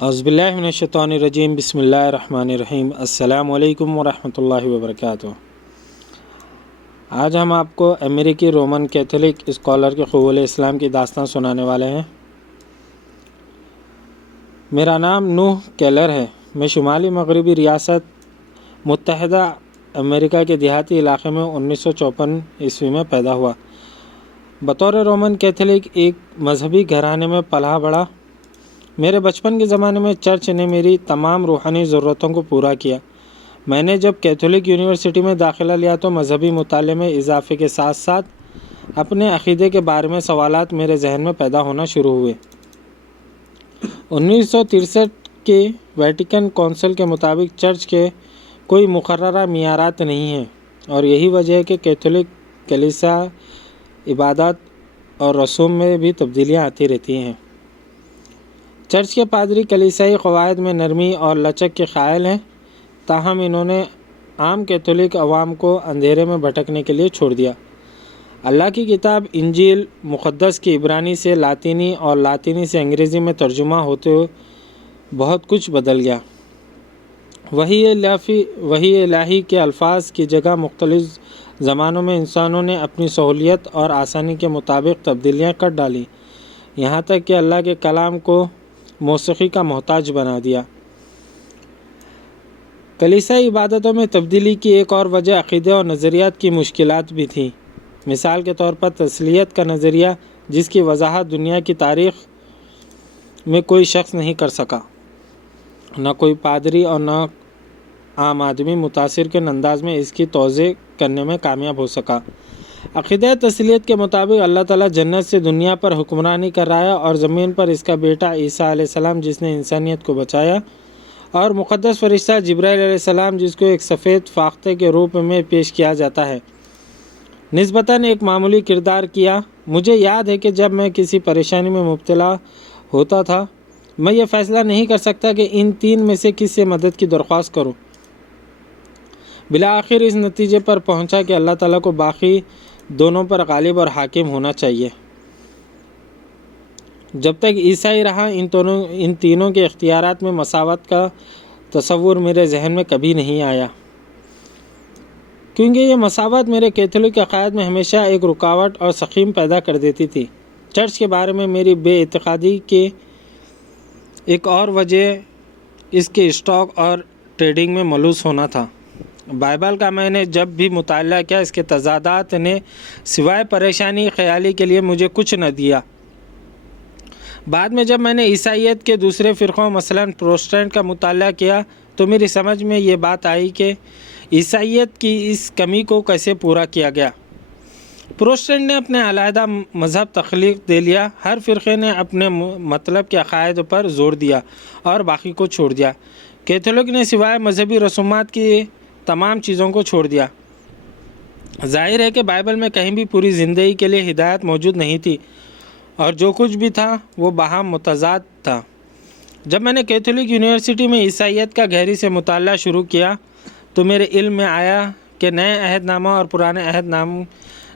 اعوذ باللہ من الشیطان الرجیم بسم اللہ الرحمن الرحیم السلام علیکم ورحمۃ اللہ وبرکاتہ۔ آج ہم آپ کو امریکی رومن کیتھولک اسکالر کے قبول اسلام کی داستان سنانے والے ہیں۔ میرا نام نوح کیلر ہے۔ میں شمالی مغربی ریاست متحدہ امریکہ کے دیہاتی علاقے میں 1954 میں پیدا ہوا۔ بطور رومن کیتھولک ایک مذہبی گھرانے میں پلا بڑھا۔ میرے بچپن کے زمانے میں چرچ نے میری تمام روحانی ضرورتوں کو پورا کیا۔ میں نے جب کیتھولک یونیورسٹی میں داخلہ لیا تو مذہبی مطالعے میں اضافے کے ساتھ ساتھ اپنے عقیدے کے بارے میں سوالات میرے ذہن میں پیدا ہونا شروع ہوئے۔ 1963 کے ویٹیکن کونسل کے مطابق چرچ کے کوئی مقررہ معیارات نہیں ہیں، اور یہی وجہ ہے کہ کیتھولک کلیسا عبادات اور رسوم میں بھی تبدیلیاں آتی رہتی ہیں۔ چرچ کے پادری کلیسائی قواعد میں نرمی اور لچک کے قائل ہیں، تاہم انہوں نے عام کیتھولک عوام کو اندھیرے میں بھٹکنے کے لیے چھوڑ دیا۔ اللہ کی کتاب انجیل مقدس کی عبرانی سے لاطینی اور لاطینی سے انگریزی میں ترجمہ ہوتے ہوئے بہت کچھ بدل گیا۔ وحی الہی کے الفاظ کی جگہ مختلف زمانوں میں انسانوں نے اپنی سہولیت اور آسانی کے مطابق تبدیلیاں کر ڈالیں، یہاں تک کہ اللہ کے کلام کو موسیقی کا محتاج بنا دیا۔ کلیسائی عبادتوں میں تبدیلی کی ایک اور وجہ عقیدے اور نظریات کی مشکلات بھی تھی۔ مثال کے طور پر تثلیت کا نظریہ، جس کی وضاحت دنیا کی تاریخ میں کوئی شخص نہیں کر سکا، نہ کوئی پادری اور نہ عام آدمی متاثر کن انداز میں اس کی توضیح کرنے میں کامیاب ہو سکا۔ عقیدہ تثلیت کے مطابق اللہ تعالیٰ جنت سے دنیا پر حکمرانی کر رہا ہے اور زمین پر اس کا بیٹا عیسیٰ علیہ السلام جس نے انسانیت کو بچایا، اور مقدس فرشتہ جبرائیل علیہ السلام جس کو ایک سفید فاختہ کے روپ میں پیش کیا جاتا ہے، نسبتاً ایک معمولی کردار کیا۔ مجھے یاد ہے کہ جب میں کسی پریشانی میں مبتلا ہوتا تھا، میں یہ فیصلہ نہیں کر سکتا کہ ان تین میں سے کس سے مدد کی درخواست کروں۔ بالآخر اس نتیجے پر پہنچا کہ اللہ تعالیٰ کو باقی دونوں پر غالب اور حاکم ہونا چاہیے۔ جب تک عیسائی رہا، ان تینوں کے اختیارات میں مساوات کا تصور میرے ذہن میں کبھی نہیں آیا، کیونکہ یہ مساوات میرے کیتھولک عقائد میں ہمیشہ ایک رکاوٹ اور سقیم پیدا کر دیتی تھی۔ چرچ کے بارے میں میری بے اعتقادی کی ایک اور وجہ اس کے اسٹاک اور ٹریڈنگ میں ملوث ہونا تھا۔ بائبل کا میں نے جب بھی مطالعہ کیا، اس کے تضادات نے سوائے پریشانی خیالی کے لیے مجھے کچھ نہ دیا۔ بعد میں جب میں نے عیسائیت کے دوسرے فرقوں مثلاً پروٹسٹنٹ کا مطالعہ کیا تو میری سمجھ میں یہ بات آئی کہ عیسائیت کی اس کمی کو کیسے پورا کیا گیا۔ پروٹسٹنٹ نے اپنے علیحدہ مذہب تخلیق دے لیا، ہر فرقے نے اپنے مطلب کے عقائد پر زور دیا اور باقی کو چھوڑ دیا۔ کیتھولک نے سوائے مذہبی رسومات کی تمام چیزوں کو چھوڑ دیا۔ ظاہر ہے کہ بائبل میں کہیں بھی پوری زندگی کے لیے ہدایت موجود نہیں تھی، اور جو کچھ بھی تھا وہ باہم متضاد تھا۔ جب میں نے کیتھولک یونیورسٹی میں عیسائیت کا گہری سے مطالعہ شروع کیا تو میرے علم میں آیا کہ نئے عہد نامہ اور پرانے عہد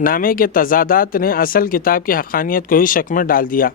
نامے کے تضادات نے اصل کتاب کی حقانیت کو ہی شک میں ڈال دیا۔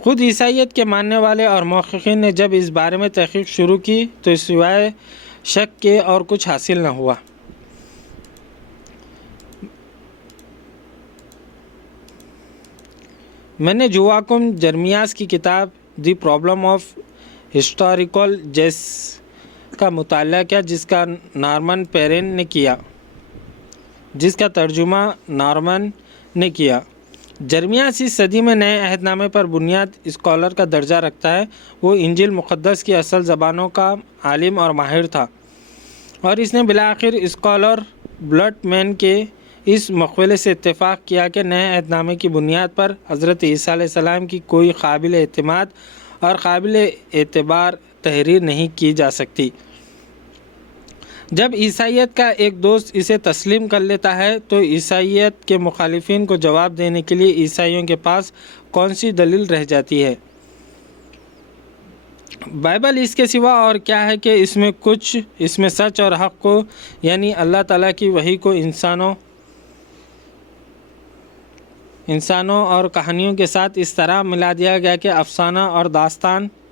خود عیسائیت کے ماننے والے اور محققین نے جب اس بارے میں تحقیق شروع کی تو سوائے شک کے اور کچھ حاصل نہ ہوا۔ میں نے جواکم جرمیاس کی کتاب دی پرابلم آف ہسٹوریکل جیس کا مطالعہ کیا، جس کا نارمن پیرین نے کیا، جس کا ترجمہ نارمن نے کیا۔ جرمیاس اس صدی میں نئے عہد نامے پر بنیاد اسکالر کا درجہ رکھتا ہے۔ وہ انجیل مقدس کی اصل زبانوں کا عالم اور ماہر تھا، اور اس نے بالآخر اسکالر بلٹ مین کے اس مقولے سے اتفاق کیا کہ نئے عہد نامے کی بنیاد پر حضرت عیسیٰ علیہ السلام کی کوئی قابل اعتماد اور قابل اعتبار تحریر نہیں کی جا سکتی۔ جب عیسائیت کا ایک دوست اسے تسلیم کر لیتا ہے تو عیسائیت کے مخالفین کو جواب دینے کے لیے عیسائیوں کے پاس کون سی دلیل رہ جاتی ہے؟ بائبل اس کے سوا اور کیا ہے کہ اس میں سچ اور حق کو، یعنی اللہ تعالیٰ کی وحی کو انسانوں اور کہانیوں کے ساتھ اس طرح ملا دیا گیا کہ افسانہ اور داستان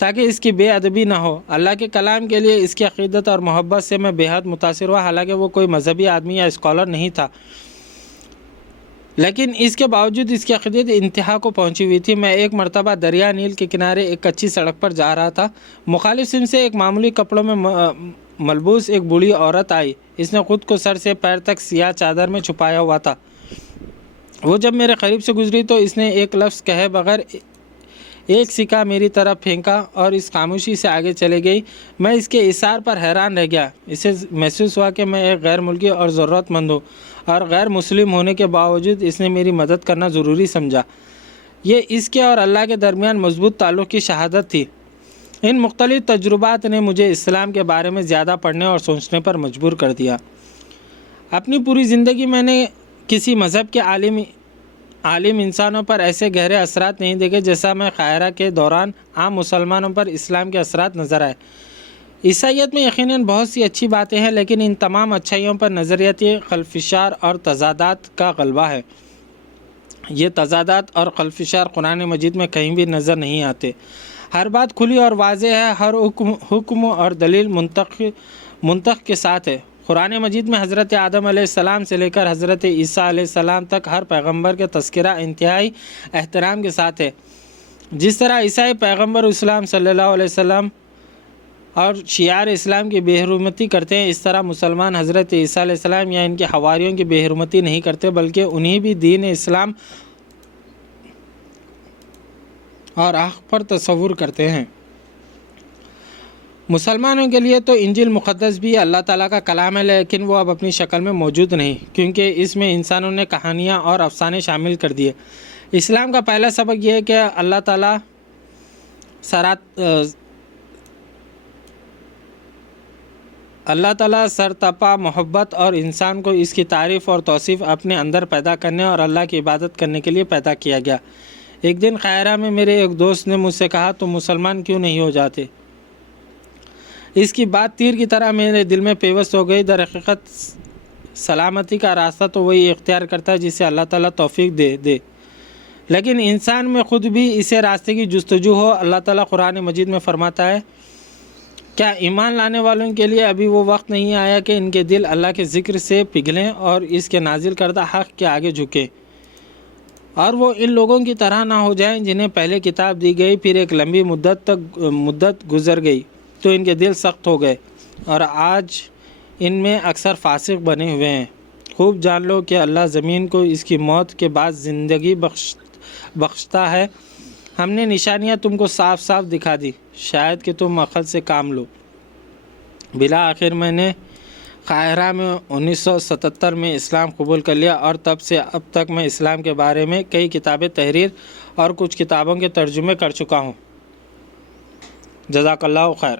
تاکہ اس کی بے ادبی نہ ہو۔ اللہ کے کلام کے لیے اس کی عقیدت اور محبت سے میں بے حد متاثر ہوا، حالانکہ وہ کوئی مذہبی آدمی یا اسکالر نہیں تھا، لیکن اس کے باوجود اس کی عقیدت انتہا کو پہنچی ہوئی تھی۔ میں ایک مرتبہ دریا نیل کے کنارے ایک کچی سڑک پر جا رہا تھا۔ مخالف سمت سے ایک معمولی کپڑوں میں ملبوس ایک بوڑھی عورت آئی۔ اس نے خود کو سر سے پیر تک سیاہ چادر میں چھپایا ہوا تھا۔ وہ جب میرے قریب سے گزری تو اس نے ایک لفظ کہے بغیر ایک سکہ میری طرف پھینکا اور اس خاموشی سے آگے چلے گئی۔ میں اس کے اصرار پر حیران رہ گیا۔ اسے محسوس ہوا کہ میں ایک غیر ملکی اور ضرورت مند ہوں، اور غیر مسلم ہونے کے باوجود اس نے میری مدد کرنا ضروری سمجھا۔ یہ اس کے اور اللہ کے درمیان مضبوط تعلق کی شہادت تھی۔ ان مختلف تجربات نے مجھے اسلام کے بارے میں زیادہ پڑھنے اور سوچنے پر مجبور کر دیا۔ اپنی پوری زندگی میں نے کسی مذہب کے عالم انسانوں پر ایسے گہرے اثرات نہیں دیکھے جیسا میں قاہرہ کے دوران عام مسلمانوں پر اسلام کے اثرات نظر آئے۔ عیسائیت میں یقیناً بہت سی اچھی باتیں ہیں، لیکن ان تمام اچھائیوں پر نظریاتی خلفشار اور تضادات کا غلبہ ہے۔ یہ تضادات اور خلفشار قرآن مجید میں کہیں بھی نظر نہیں آتے۔ ہر بات کھلی اور واضح ہے، ہر حکم اور دلیل منطق کے ساتھ ہے۔ قرآن مجید میں حضرت آدم علیہ السلام سے لے کر حضرت عیسیٰ علیہ السلام تک ہر پیغمبر کا تذکرہ انتہائی احترام کے ساتھ ہے۔ جس طرح عیسائی پیغمبر اسلام صلی اللہ علیہ وسلم اور شعار اسلام کی بے حرمتی کرتے ہیں، اس طرح مسلمان حضرت عیسیٰ علیہ السلام یا ان کے حواریوں کی بے حرمتی نہیں کرتے، بلکہ انہیں بھی دین اسلام اور حق پر تصور کرتے ہیں۔ مسلمانوں کے لیے تو انجیل مقدس بھی اللہ تعالیٰ کا کلام ہے، لیکن وہ اب اپنی شکل میں موجود نہیں، کیونکہ اس میں انسانوں نے کہانیاں اور افسانے شامل کر دیے۔ اسلام کا پہلا سبق یہ ہے کہ اللہ تعالیٰ سرتپا محبت اور انسان کو اس کی تعریف اور توصیف اپنے اندر پیدا کرنے اور اللہ کی عبادت کرنے کے لیے پیدا کیا گیا۔ ایک دن قاہرہ میں میرے ایک دوست نے مجھ سے کہا، تم مسلمان کیوں نہیں ہو جاتے؟ اس کی بات تیر کی طرح میرے دل میں پیوست ہو گئی۔ در حقیقت سلامتی کا راستہ تو وہی اختیار کرتا ہے جسے اللہ تعالیٰ توفیق دے، لیکن انسان میں خود بھی اسے راستے کی جستجو ہو۔ اللہ تعالیٰ قرآن مجید میں فرماتا ہے، کیا ایمان لانے والوں کے لیے ابھی وہ وقت نہیں آیا کہ ان کے دل اللہ کے ذکر سے پگھلیں اور اس کے نازل کردہ حق کے آگے جھکیں، اور وہ ان لوگوں کی طرح نہ ہو جائیں جنہیں پہلے کتاب دی گئی، پھر ایک لمبی مدت گزر گئی تو ان کے دل سخت ہو گئے اور آج ان میں اکثر فاسق بنے ہوئے ہیں۔ خوب جان لو کہ اللہ زمین کو اس کی موت کے بعد زندگی بخشتا ہے۔ ہم نے نشانیاں تم کو صاف صاف دکھا دی، شاید کہ تم عقل سے کام لو۔ بالآخر میں نے قاہرہ میں 1977 میں اسلام قبول کر لیا، اور تب سے اب تک میں اسلام کے بارے میں کئی کتابیں تحریر اور کچھ کتابوں کے ترجمے کر چکا ہوں۔ جزاک اللہ خیر۔